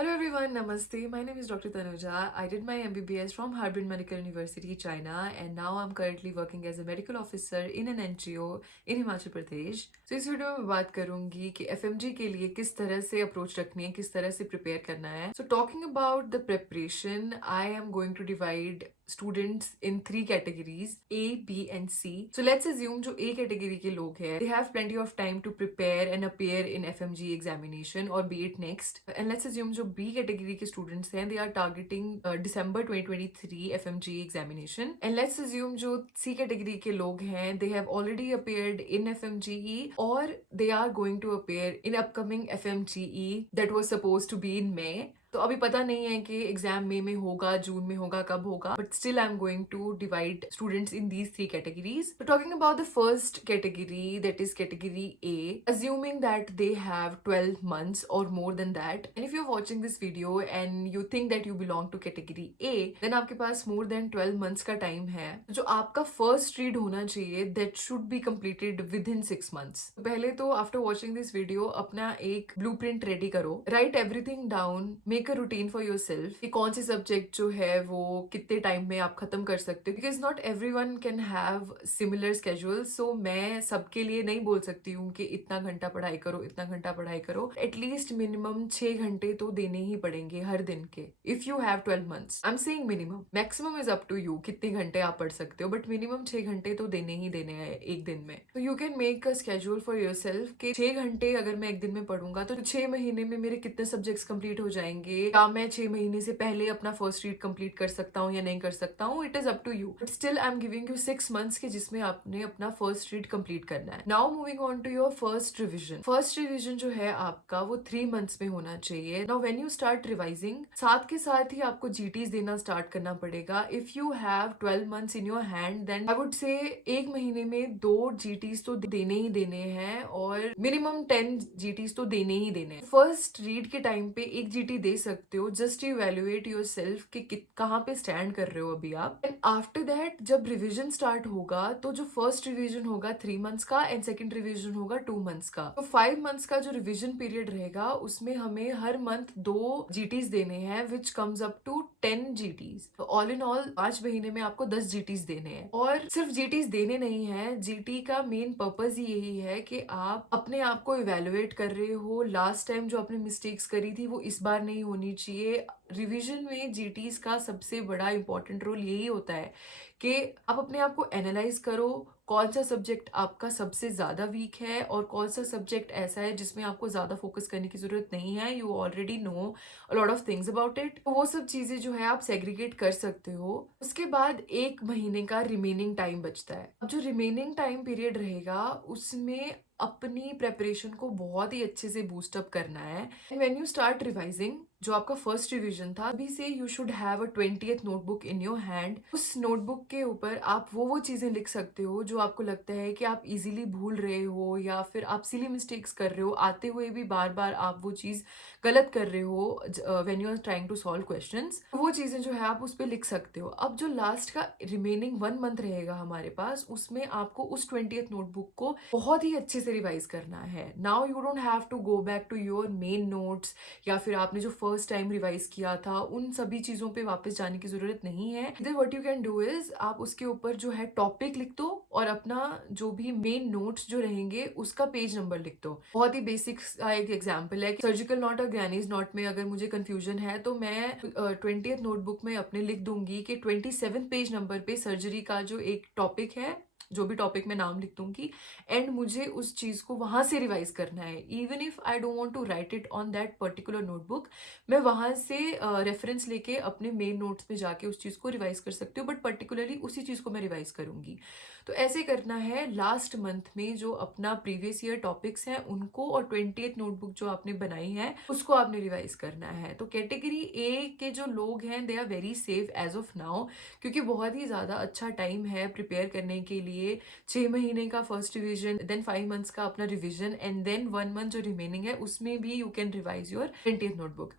Hello everyone, Namaste. My name is Dr. Tanuja. I did my MBBS from Harbin Medical University, China, and now I'm currently working as a medical officer in an NGO in Himachal Pradesh. So इस video में मैं बात करूंगी कि FMG के लिए किस तरह से अप्रोच रखनी है, किस तरह से प्रिपेयर करना है. So talking about the preparation, I am going to divide students in three categories A, B and C. So let's assume जो A category के लोग हैं, they have plenty of time to prepare and appear in FMG examination or be it next. And let's assume जो B category के students हैं, they are targeting December 2023 FMG examination. And let's assume जो C category के लोग हैं, they have already appeared in FMGE or they are going to appear in upcoming FMGE that was supposed to be in May. तो अभी पता नहीं है कि एग्जाम मई में होगा, जून में होगा, कब होगा, but still I am going to divide students in these three categories. Talking about the first category, that is category A, assuming that they have 12 months or more than that, and if you're watching this video and you think that you belong to category A, then आपके पास more than 12 months का time है. जो आपका first read होना चाहिए, that should be completed within 6 months. पहले तो after watching this video अपना एक ब्लूप्रिंट रेडी करो, right everything down, make a routine for your self कि कौन से सब्जेक्ट जो है वो कितने टाइम में आप खत्म कर सकते हो, because not everyone can have similar schedule. So मैं सबके लिए नहीं बोल सकती हूँ कि इतना घंटा पढ़ाई करो, इतना घंटा पढ़ाई करो. एटलीस्ट मिनिमम 6 घंटे तो देने ही पड़ेंगे हर दिन के, if you have 12 months. I am saying minimum, maximum is up to you कितने घंटे आप पढ़ सकते हो, बट मिनिमम 6 घंटे तो देने ही देने हैं एक दिन में. तो you can make a schedule for your self कि 6 घंटे अगर मैं एक दिन में पढ़ूंगा तो 6 महीने में मेरे कितने सब्जेक्ट्स कंप्लीट हो जाएंगे, या मैं 6 महीने से पहले अपना फर्स्ट रीड कंप्लीट कर सकता हूँ या नहीं कर सकता हूँ. It is up to you, but still I am giving you 6 months के जिसमें आपने अपना फर्स्ट रीड कंप्लीट करना है. Now moving on to your first revision. First revision जो है आपका वो 3 मंथ्स में होना चाहिए. Now when you start revising, साथ के साथ ही आपको जीटीज देना स्टार्ट करना पड़ेगा. If you have 12 months in your hand, then I would say एक महीने में 2 जीटीज तो देने ही देने हैं और मिनिमम 10 जीटीज तो देने ही देने हैं. फर्स्ट रीड के टाइम पे एक जीटी दे सकते हो, जस्ट इवेल्युएट योर सेल्फ कि कहाँ पे स्टैंड कर रहे हो अभी आप. एंड आफ्टर दैट जब रिविजन स्टार्ट होगा तो जो फर्स्ट रिविजन होगा 3 मंथ्स का एंड सेकंड रिविजन होगा 2 मंथ्स का. तो 5 मंथ्स का जो रिविजन पीरियड रहेगा उसमें हमें हर मंथ 2 जीटीज देने हैं, विच कम्स अप टू 10 जीटीज. तो ऑल इन ऑल 5 महीने में आपको 10 जीटीज देने हैं. और सिर्फ जीटीज देने नहीं है, जीटी का मेन पर्पज ही यही है कि आप अपने आप को इवेल्युएट कर रहे हो. लास्ट टाइम जो आपने मिस्टेक्स करी थी वो इस बार नहीं होनी चाहिए. रिवीजन में जीटीज का सबसे बड़ा इंपॉर्टेंट रोल यही होता है कि आप अपने आप को एनालाइज करो, कौन सा सब्जेक्ट आपका सबसे ज्यादा वीक है और कौन सा सब्जेक्ट ऐसा है जिसमें आपको ज्यादा फोकस करने की जरूरत नहीं है. You already know a lot of things about it. तो वो सब चीजें जो है आप सेग्रीगेट कर सकते हो. उसके बाद एक महीने का रिमेनिंग टाइम बचता है. अब जो रिमेनिंग टाइम पीरियड रहेगा उसमें अपनी प्रेपरेशन को बहुत ही अच्छे से बूस्ट अप करना है. व्हेन यू स्टार्ट रिवाइजिंग, जो आपका फर्स्ट रिवीजन था, अभी से you should have a 20th notebook in your hand. उस नोटबुक के ऊपर आप वो चीजें लिख सकते हो जो आपको लगता है कि आप इजीली भूल रहे हो या फिर आप सिली मिस्टेक्स कर रहे हो, आते हुए भी बार बार आप वो चीज गलत कर रहे हो when you are trying to solve questions. वो चीजें जो है आप उस पर लिख सकते हो. अब जो लास्ट का रिमेनिंग 1 मंथ रहेगा हमारे पास, उसमें आपको उस 20th नोटबुक को बहुत ही अच्छे से रिवाइज करना है. Now you don't have to go back to your main notes या फिर आपने जो फर्स्ट टाइम रिवाइज किया था उन सभी चीजों पे वापस जाने की जरूरत नहीं है. इधर what you can do is आप उसके ऊपर जो है टॉपिक लिख दो और अपना जो भी मेन नोट्स जो रहेंगे उसका पेज नंबर लिख दो. बहुत ही बेसिक एक एग्जांपल है कि सर्जिकल नॉट और ग्रैनीज नॉट में अगर मुझे कंफ्यूजन है तो मैं 20th नोटबुक में अपने लिख दूंगी कि 27 पेज नंबर पे सर्जरी का जो एक टॉपिक है, जो भी टॉपिक में नाम लिख दूंगी, एंड मुझे उस चीज को वहां से रिवाइज करना है. Even if I don't want to write it on that particular notebook, मैं वहां से रेफरेंस लेके अपने मेन नोट्स में जाके उस चीज को रिवाइज कर सकती हूँ, बट पर्टिकुलरली उसी चीज को मैं रिवाइज करूंगी. तो ऐसे करना है. लास्ट मंथ में जो अपना प्रीवियस ईयर टॉपिक्स हैं उनको और 20th नोटबुक जो आपने बनाई है उसको आपने रिवाइज करना है. तो कैटेगरी ए के जो लोग हैं they are very safe as of now, क्योंकि बहुत ही ज्यादा अच्छा टाइम है प्रिपेयर करने के लिए. 6 महीने का फर्स्ट रिवीजन, देन 5 मंथ्स का अपना रिवीजन, एंड देन 1 मंथ जो रिमेनिंग है उसमें भी you can revise your 20th notebook.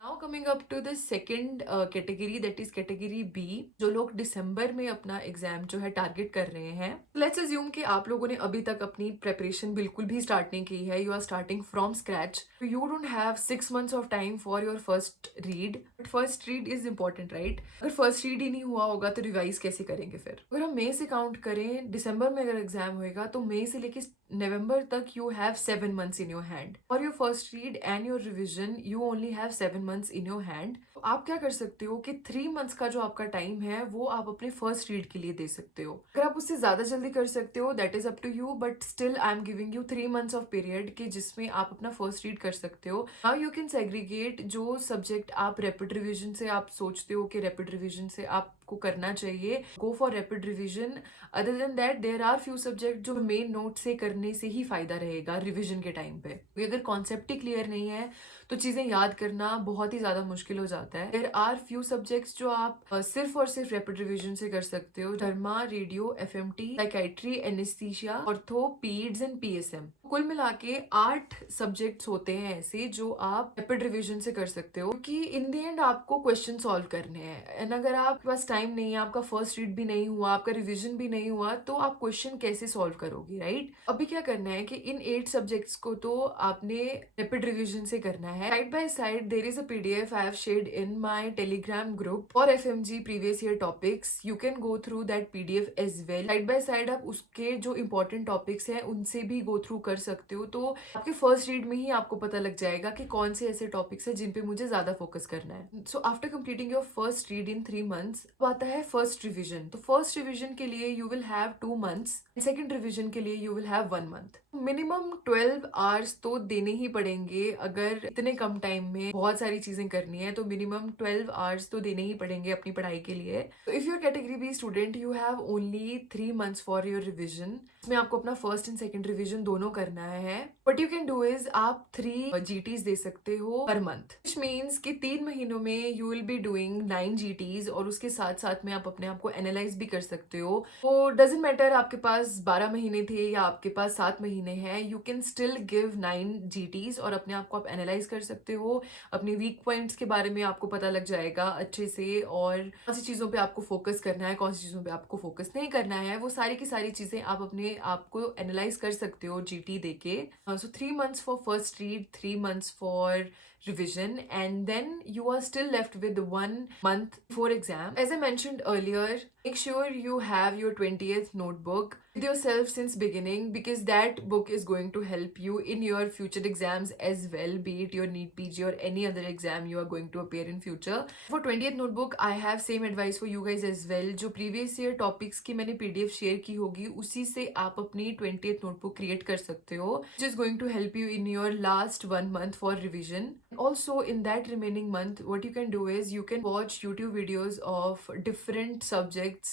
Now coming up to the second category, that is category B, जो लोग दिसंबर में अपना एग्जाम जो है टारगेट कर रहे हैं। लेट्स अज्यूम कि आप लोगों ने अभी तक अपनी प्रेपरेशन बिल्कुल भी स्टार्ट नहीं की है, you are starting from scratch, you don't have 6 months of time for your first read, but first read is important right. अगर फर्स्ट रीड ही नहीं हुआ होगा तो रिवाइज कैसे करेंगे फिर? अगर हम मई से काउंट करें, दिसंबर में अगर एग्जाम होएगा तो मई से लेके नवंबर तक you have 7 months in your hand for your first read and your revision, you only have 7 months in your hand. तो आप क्या कर सकते हो कि 3 months का जो आपका टाइम है वो आप अपने फर्स्ट रीड के लिए दे सकते हो। अगर आप उससे ज्यादा जल्दी कर सकते हो that is up to you, but still I am giving you 3 months of period के जिसमें आप अपना फर्स्ट रीड कर सकते हो। नाउ यू कैन सेग्रीगेट जो सब्जेक्ट आप रैपिड रिविजन से आप सोचते हो कि रैपिड रिविजन से आपको करना चाहिए, go for rapid revision. Other than that there are few subject जो मेन नोट से करने से ही फायदा रहेगा रिविजन के टाइम पे। अगर कॉन्सेप्ट ही क्लियर नहीं है तो चीजें याद करना बहुत ही ज्यादा मुश्किल हो जाता है। देयर आर फ्यू सब्जेक्ट्स जो आप सिर्फ और सिर्फ रैपिड रिविजन से कर सकते हो, derma, radio, FMT, psychiatry, anaesthesia, ortho, पीड्स and PSM. कुल मिला के 8 सब्जेक्ट्स होते हैं ऐसे जो आप रैपिड रिविजन से कर सकते हो, क्योंकि इन द एंड आपको क्वेश्चन सॉल्व करने हैं। एंड अगर आपके पास टाइम नहीं है, आपका फर्स्ट रीड भी नहीं हुआ, आपका रिविजन भी नहीं हुआ, तो आप क्वेश्चन कैसे सॉल्व करोगे राइट। अभी क्या करना है कि इन 8 सब्जेक्ट्स को तो आपने रैपिड रिविजन से करना है। Side by side there is a PDF I have shared in my Telegram group for FMG previous year topics, you can go through that PDF as well. Side by side आप उसके जो important topics हैं उनसे भी go through कर सकते हो, तो आपके फर्स्ट रीड में ही आपको पता लग जाएगा कि कौन से ऐसे टॉपिक्स हैं जिन पे मुझे ज्यादा फोकस करना है। So after completing your first read in 3 months आता है फर्स्ट रिविजन। तो फर्स्ट रिविजन के लिए you will have 2 months, second revision के लिए you will have 1 month। Minimum 12 hours तो देने ही पड़ेंगे। अगर इतने कम टाइम में बहुत सारी चीजें करनी है तो मिनिमम 12 आवर्स तो देने ही पड़ेंगे अपनी पढ़ाई के लिए। तो if your category B student, you have only 3 months for your revision. इसमें आपको अपना फर्स्ट एंड सेकेंड रिविजन दोनों करना है। What you can do is आप 3 GTs दे सकते हो पर मंथ, विच मीन्स कि 3 महीनों में you will be doing 9 GTs, और उसके साथ साथ में आप अपने आप को एनालाइज भी कर सकते हो। तो डजेंट मैटर आपके पास 12 महीने थे या आपके पास 7 महीने हैं, you can still give 9 GTs और अपने आप को आप एनालाइज कर सकते हो। अपने वीक पॉइंट्स के बारे में आपको पता लग जाएगा अच्छे से, और कौन सी चीजों पे आपको फोकस करना है, कौन सी चीजों पे आपको फोकस नहीं करना है, वो सारी की सारी चीजें आप अपने आपको एनालाइज कर सकते हो GT देके। सो 3 months for first read, 3 months for revision, and then you are still left with 1 month for exam. As I mentioned earlier, make sure you have your 20th notebook with yourself since beginning, because that book is going to help you in your future exams as well, be it your NEET PG or any other exam you are going to appear in future. For 20th notebook I have same advice for you guys as well। जो previous year topics की मैंने PDF share की होगी उसी से आप अपनी 20th notebook create कर सकते हो, which is going to help you in your last 1 month for revision। Also in that remaining month what you can do is you can watch YouTube videos of different subjects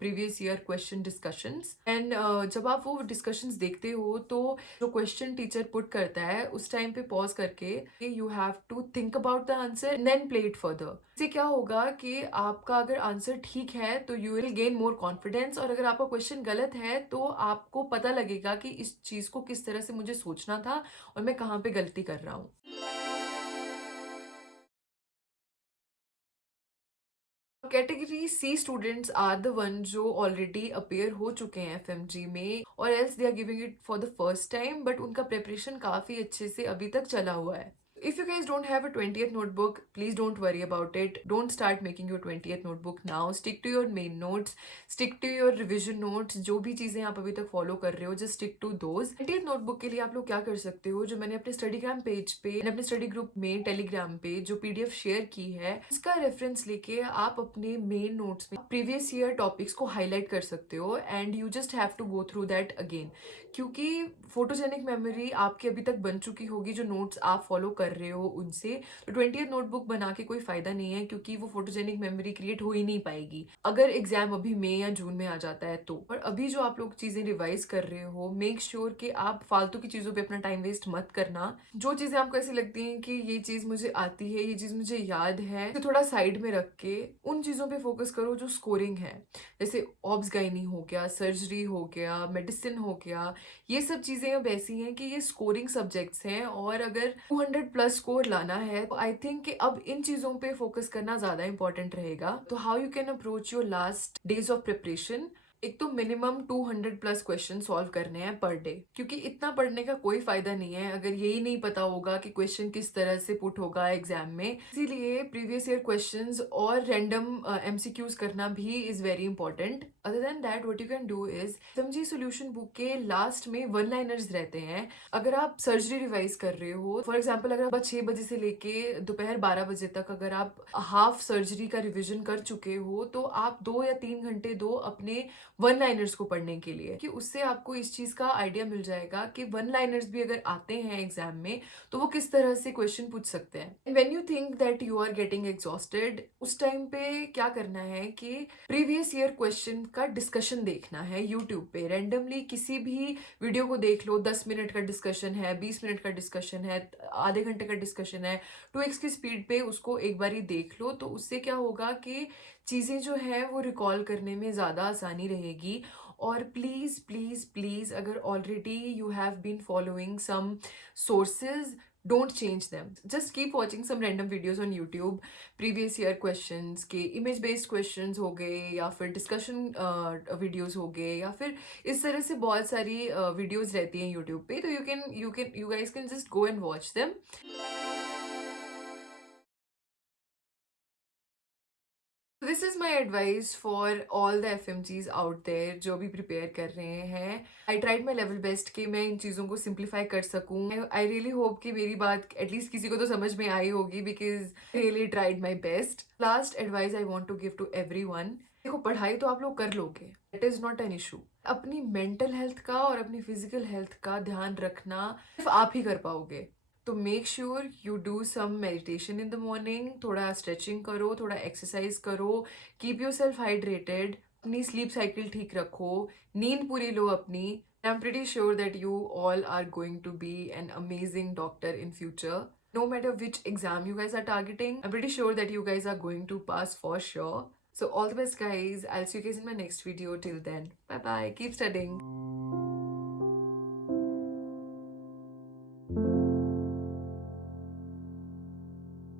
previous year question discussions, and जब आप वो discussions देखते हो तो जो question teacher put करता है उस टाइम पे pause करके you have to think about the answer and then play it further। इससे क्या होगा कि आपका अगर आंसर ठीक है तो you will gain more confidence, और अगर आपका क्वेश्चन गलत है तो आपको पता लगेगा कि इस चीज को किस तरह से मुझे सोचना था और मैं कहाँ पे गलती कर रहा हूँ। Category C students are the one जो ऑलरेडी अपेयर हो चुके हैं एफएमजी में, और else they are giving it for the first time, but उनका प्रेपरेशन काफी अच्छे से अभी तक चला हुआ है। If you guys don't have a 20th notebook, please don't worry about it. Don't start making your 20th notebook now. Stick to your main notes. Stick to your revision notes. जो भी चीजें आप अभी तक फॉलो कर रहे हो, just stick to those. 20th notebook के लिए आप लोग क्या कर सकते हो, जो मैंने अपने स्टडीग्राम पेज पे, अपने स्टडी ग्रुप में टेलीग्राम पे जो PDF शेयर की है उसका रेफरेंस लेके आप अपने मेन नोट्स में प्रीवियस ईयर टॉपिक्स को हाईलाइट कर सकते हो, and you just have to go through that again, क्योंकि फोटोजेनिक मेमोरी आपकी अभी तक बन चुकी होगी जो नोट्स आप फॉलो कर रहे हो उनसे। तो 20th नोटबुक बना के कोई फायदा नहीं है, क्योंकि वो फोटोजेनिक मेमोरी क्रिएट हो ही नहीं पाएगी अगर एग्जाम अभी मई या जून में आ जाता है तो। और अभी जो आप लोग चीजें रिवाइज कर रहे हो, मेक श्योर कि आप फालतू की चीजों पे अपना टाइम वेस्ट मत करना। जो चीजें आपको ऐसी लगती हैं कि ये चीज मुझे आती है, ये चीज मुझे याद है, तो थोड़ा साइड में रख के उन चीजों पे फोकस करो जो स्कोरिंग है, जैसे ऑब्स गाइनी हो गया, सर्जरी हो गया, मेडिसिन हो गया, ये सब चीज़ें अब ऐसी हैं कि ये स्कोरिंग सब्जेक्ट्स हैं, और अगर 200 प्लस स्कोर लाना है तो आई थिंक कि अब इन चीज़ों पे फोकस करना ज़्यादा इंपॉर्टेंट रहेगा। तो how you can approach your last days of preparation, एक तो मिनिमम 200 प्लस क्वेश्चन सॉल्व करने हैं पर डे, क्योंकि इतना पढ़ने का कोई फायदा नहीं है अगर यही नहीं पता होगा कि क्वेश्चन किस तरह से पुट होगा एग्जाम में। इसीलिए प्रीवियस ईयर क्वेश्चंस और रैंडम एमसीक्यूज करना भी is very important. Other than that what you can do is FMG solution book के लास्ट में वन लाइनर्स रहते हैं। अगर आप सर्जरी रिवाइज कर रहे हो, फॉर एग्जाम्पल अगर आप 6 बजे से लेके दोपहर 12 बजे तक अगर आप हाफ सर्जरी का रिविजन कर चुके हो, तो आप 2 या 3 घंटे दो अपने वन लाइनर्स को पढ़ने के लिए, कि उससे आपको इस चीज का आइडिया मिल जाएगा कि वन लाइनर्स भी अगर आते हैं एग्जाम में तो वो किस तरह से क्वेश्चन पूछ सकते हैं। When you think that you are getting exhausted, उस टाइम पे क्या करना है कि प्रीवियस ईयर क्वेश्चन का डिस्कशन देखना है यूट्यूब पे। रैंडमली किसी भी वीडियो को देख लो, 10 मिनट का डिस्कशन है, 20 मिनट का डिस्कशन है, आधे घंटे का डिस्कशन है, 2x की स्पीड पे उसको एक बार ही देख लो। तो उससे क्या होगा कि चीज़ें जो है वो रिकॉल करने में ज़्यादा आसानी रहेगी। और प्लीज़ प्लीज़ प्लीज़, अगर already you have been following some sources, don't change them, just keep watching some random videos on YouTube. Previous year questions के इमेज बेस्ड क्वेश्चंस हो गए, या फिर डिस्कशन वीडियोस हो गए, या फिर इस तरह से बहुत सारी वीडियोस रहती हैं यूट्यूब पे, तो you guys can just go and watch them. This is my advice for all the FMGs out there जो भी प्रिपेयर कर रहे हैं। I tried my level best कि मैं इन चीज़ों को सिंप्लीफाई कर सकूँ। आई रियली होप कि मेरी बात एटलीस्ट किसी को तो समझ में आई होगी, because really tried my best. Last advice I want to give to everyone, देखो पढ़ाई तो आप लोग कर लोगे, it is not an issue. अपनी मेंटल हेल्थ का और अपनी फिजिकल हेल्थ का ध्यान रखना सिर्फ आप ही कर पाओगे। तो make sure you do some meditation in the morning, थोड़ा स्ट्रेचिंग करो, थोड़ा एक्सरसाइज करो, कीप योर सेल्फ हाइड्रेटेड, अपनी स्लीप साइकिल ठीक रखो, नींद पूरी लो अपनी। I am pretty sure that you all are going to be an amazing doctor in future, no matter which exam you guys are targeting. I'm pretty sure that you guys are going to pass for sure. So all the best guys. I'll see you guys in my next video. Till then, bye bye, keep studying.